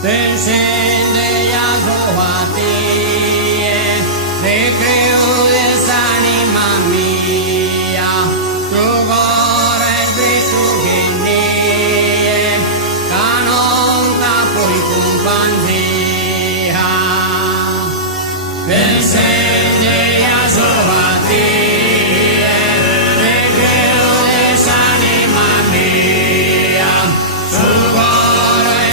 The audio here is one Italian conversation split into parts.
Descende a Zoatie, recreo de anima mia, tu gore tu genie, canon poi companzia. Descende a Zoatie, recreo de anima mia, tu gore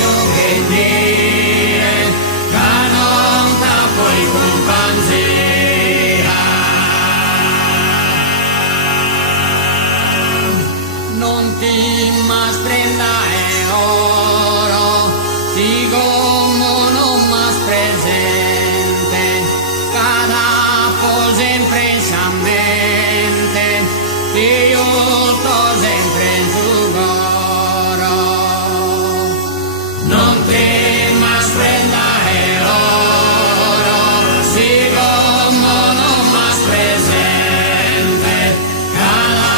tu genie, canon poi companzia. Non ti mas prenda e oro, ti como non mas presente, cada po sempre sa mente, ti sto sempre in sugoro. Non ti mas prenda e oro, si como non mas presente, cada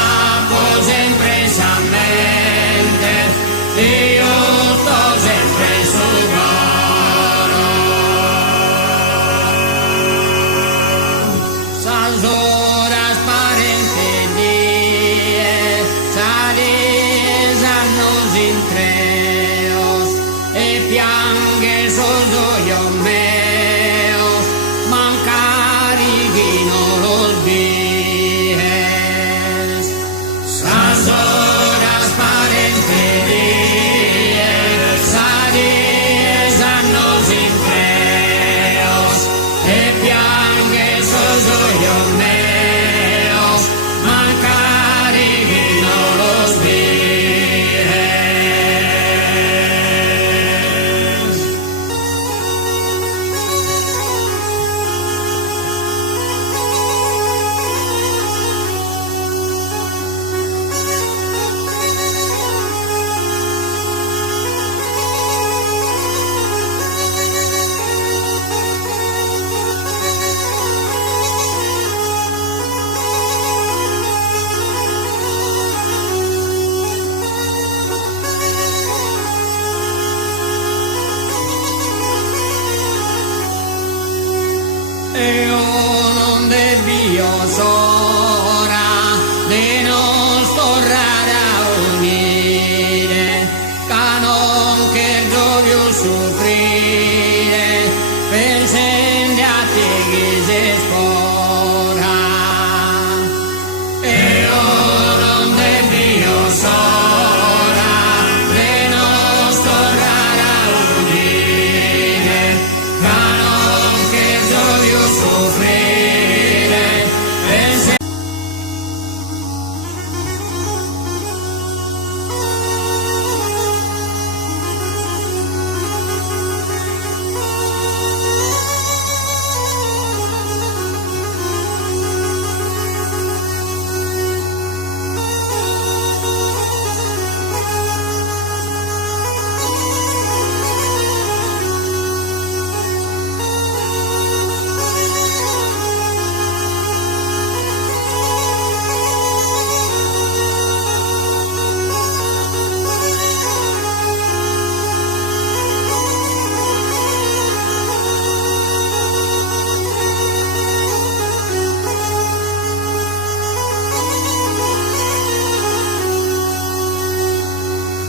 po sempre sa mente, io sto sempre in sugoro. Sas horas parente die, sales annos intreos, e piangue soglio meos, mancariguino los dies. Sas horas parente die, sales annos intreos, e piangue soglio meos, mancariguino los dies. Io non debbio sora de non storrare a unire, canon che gioio soffrire, pensando a te che si spora. Io non debbio sora de non storrare a unire, canon che gioio soffrire, pensando.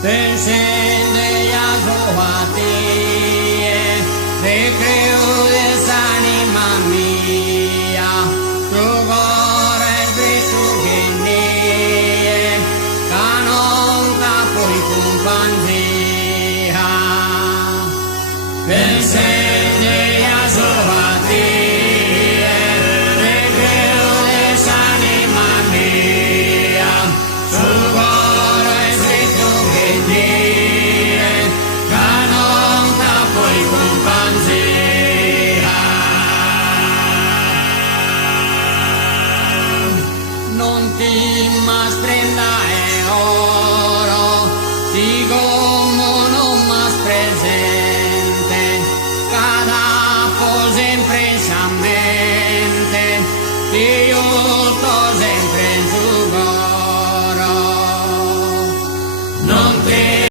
Descende a Zoatie, recreo de anima mia, tu gore tu genie, canon poi companzia. Descende a Zoatie, recreo de anima mia, tu gore tu genie, canon poi companzia. Non ti mas prenda e oro, ti como non mas presente, cada po sempre sa mente, ti